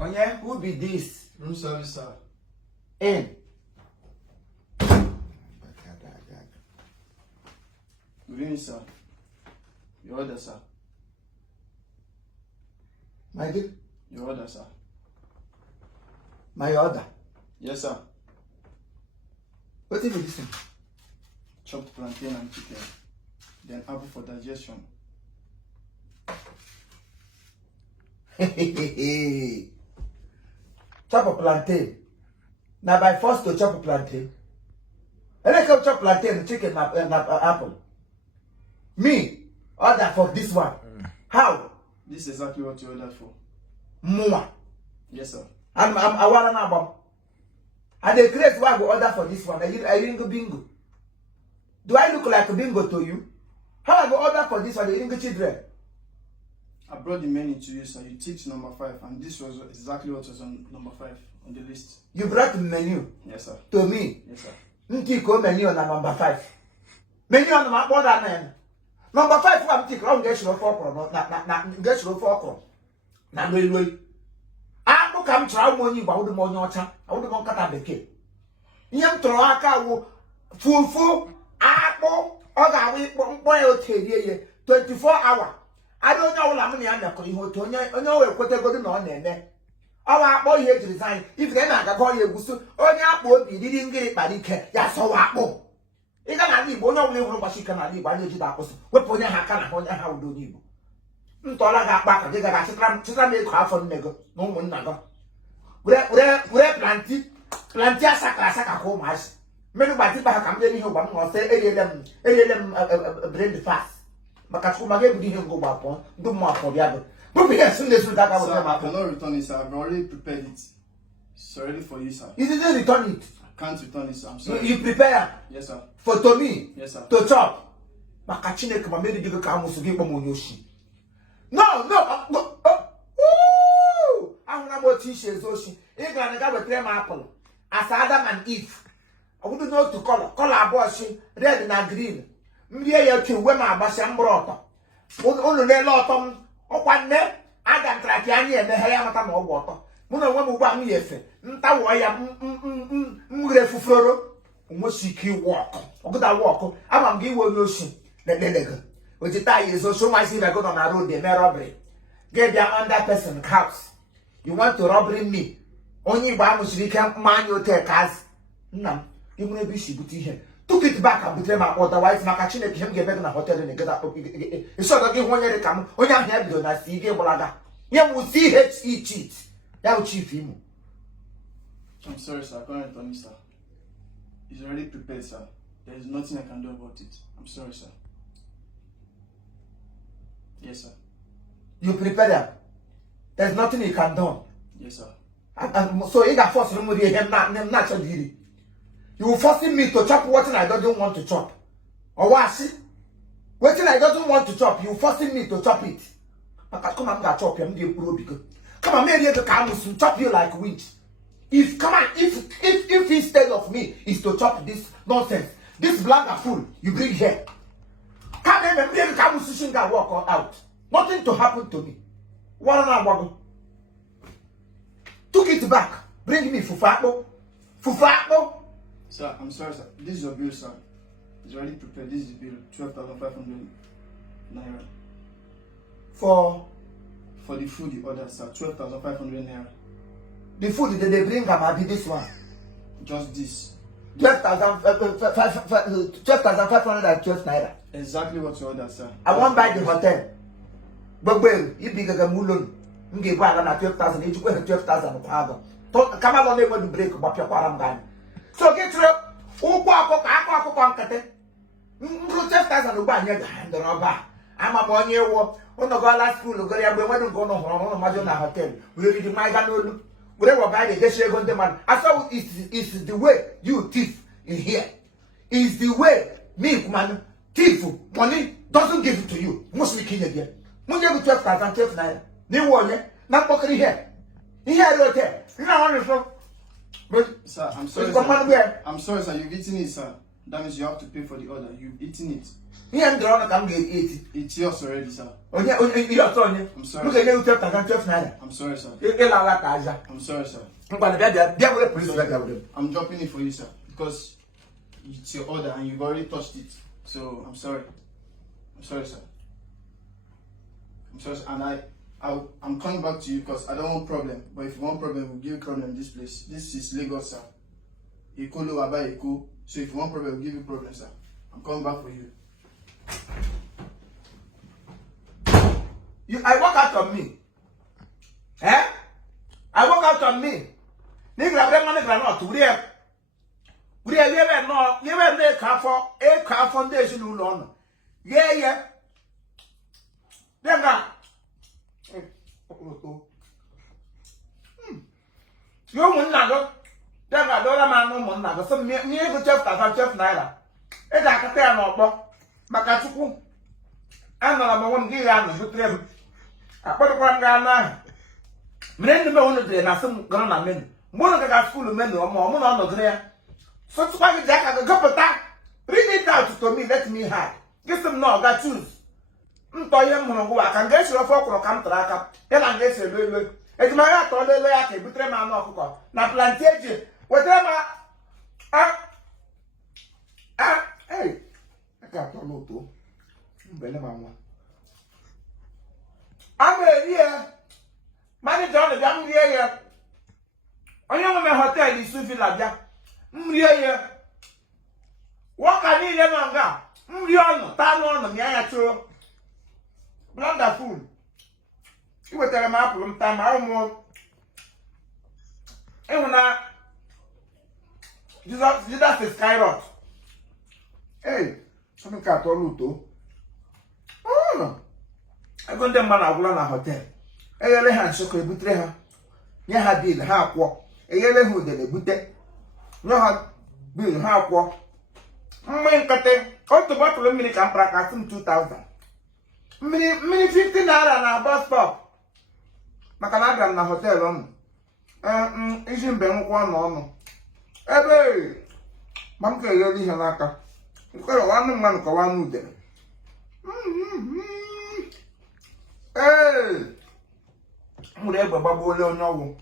Oh yeah, who be this? Room service, sir. In. Good evening, sir. Your order, sir. My dear? Your order, sir. My order? Yes, sir. What is this thing? Chopped plantain and chicken. Then apple for digestion. Chop a plantain. Now by force to chop a plantain. I like how chop plantain, chicken, and apple. Me, order for this one. How? This is exactly what you ordered for. More. Yes, sir. I want an album. And the great one will order for this one. I didn't go bingo. Do I look like a bingo to you? How I go order for this one? The English children. I brought the menu to you, sir. You ticked number 5, and this was exactly what was on number 5 on the list. You brought the menu. Yes, sir. To me. Yes, sir. Ntiko menu on number 5. Menu on my border man. Number 5 for I'm taking. Get your 4 get your 4. Na loy. I look am try money ba would money ocha. I would mon kata beke. Yam tro aka wo fufu akpo oga we boy hotel 24 hour. I don't know what I'm going to do. Onye kwete go na ọ na-eme. Awa akpọ ihe ejiri resign. If they na ga call you gusu, onye akpọ obi didi ngiri kparike ya so akpọ. Ị ga na Igbo onye ọbụla ehuru gbashi kana Igbo anya ejide akpọsị. Wepụ onye ha kana onye ha udo n'Igbo. Ntola ga akpa ka ga chitra m ego afọ nne go na ụmụnna go. Were planti asaka ka ụmụasị. Mmenu gbati ba ka m dị ihe ụgba m ọsọ eriele m brain fast. Because I cannot return it, sir. I've already prepared it. It's already for you, sir. You didn't return it. I can't return it, sir. I'm sorry. You prepare? Yes, sir. For to me? Yes, sir. To chop? No, no. I want about t-shirts. England got with them apple. As Adam and Eve. I wouldn't know to color. Color abortion, red and green. Mbia to women abasha mbrota. Unu le lotom okwanne aga ntraki anya eme ha ya mata na ogwoto. Mu na nwe gba mu yefe. Nta wo ya mgre fufuro. Umosiki walk. Oguda walk. Ama mgi wo yoshi. Lelega. Ojita yeso show my see go na road dey robbery. Get their under person house. You want to robbery me? Only ba mu shirika man you take as. Nnam, you mo be shibuti here. Took it back and betray my otherwise my catching a him get a hotel and get up. It's sort of give 1 year to come. Oh, yeah, have you not see Bolaga? Yeah, will see he cheat. That will chief him. I'm sorry, sir. I can't return it, sir. It's already prepared, sir. There is nothing I can do about it. I'm sorry, sir. Yes, sir. You prepare them. There's nothing you can do. Yes, sir. And so you got forced to remove him not your you will forcing me to chop what I don't want to chop. Or what? What I don't want to chop, you forcing me to chop it. Come on, chop him. Come on, maybe the camus to chop you like witch. If instead of me is to chop this nonsense, this blank fool you bring here. Come in and bring camus to walk out. Nothing to happen to me. What am I walking? Took it back. Bring me fufapo. Fufapo. Sir, I'm sorry, sir. This is your bill, sir. It's already prepared. This is the bill. 12,500 naira. For the food you ordered, sir. 12,500 naira. The food that they bring, I'ma be this one. Just this. 12,512 naira. Exactly what you ordered, sir. I won't buy the hotel. But well, you big a mulon. You give back on 12,000. You go 12,000. Come on, never to break up your param. So get through. Oh, I'm a 1 year walk. On the last school, go there, but when you go on Madonna Hotel, we read my gun. Whatever by the Desha man. I saw it's the way you thief in here. It's the way me, man, thief money doesn't give it to you. Mostly kill again. When you have 12,000, 12 naira. New one, not pocket here. Here, hotel. You know, from. Sir, I'm sorry. I'm sorry, sir. You've eaten it, sir. That means you have to pay for the order. You've eaten it. Here I'm the come get eat. It's yours already, sir. I'm sorry. Look at you 12 naira. I'm sorry, sir. I'm sorry, sir. I'm dropping it for you, sir. Because it's your order and you've already touched it. So I'm sorry. I'm sorry, sir. I'm sorry, sir. And I'm coming back to you because I don't want problem. But if you want problem, we'll give you problem in this place. This is Lagos, sir. Ekolo Waba Eko. So if you want problem, we'll give you problem, sir. I'm coming back for you. I walk out on me. Eh? I walk out on me. Nigga, I'm not going to we are never know, never make a car foundation alone. Yeah. Then you won't know. Then I don't man no one. So me go chef naira. E da ka te no po. Maka chukwu. Anọla m won gi ya no butere m. Akpọdụkwa m ga na. Mre ndị me wono dire na asem gara na menu. Mgbe no ga school menu ọmụ na ọnọdụ ya. So tukwa gi jaka ga gopụta. Read it out to me, let me hide. Give them no ga choose. Nto ihe m hụrụ gwa ka nga esiri ofe ọkwụrụ ka m tara aka. Ya na nga esi elo. Ejimara atọ lelo ya ka ebutere m anụ ọkụkọ na plantain. Wetere m hey, I got a lot of Benaman. I'm here. Manager on the young here. I am my hotel in Sufi Labia. Here. What I need a manga. Rion, Tanon, Yaya. Blanda food. You will tell him up from time. I almost. And when I. Jesus is skyrocket. Hey, something can't all do. Oh, I go them man agula na hotel. Eyele han shoko ebutre ha. Nya ha bill ha akwo. Eyele hu de ebute. Nya ha bill ha akwo. Mmi nkate. Otu bottle mmiri ka mpra ka 2000. Mmiri 50 naira na bus stop. Maka na abịa na hotel ọnụ. Iji mbe nkwa n'ọnụ. Ebe mam ka eyele ihe n'aka. Because one man can one there. Hey, I'm going to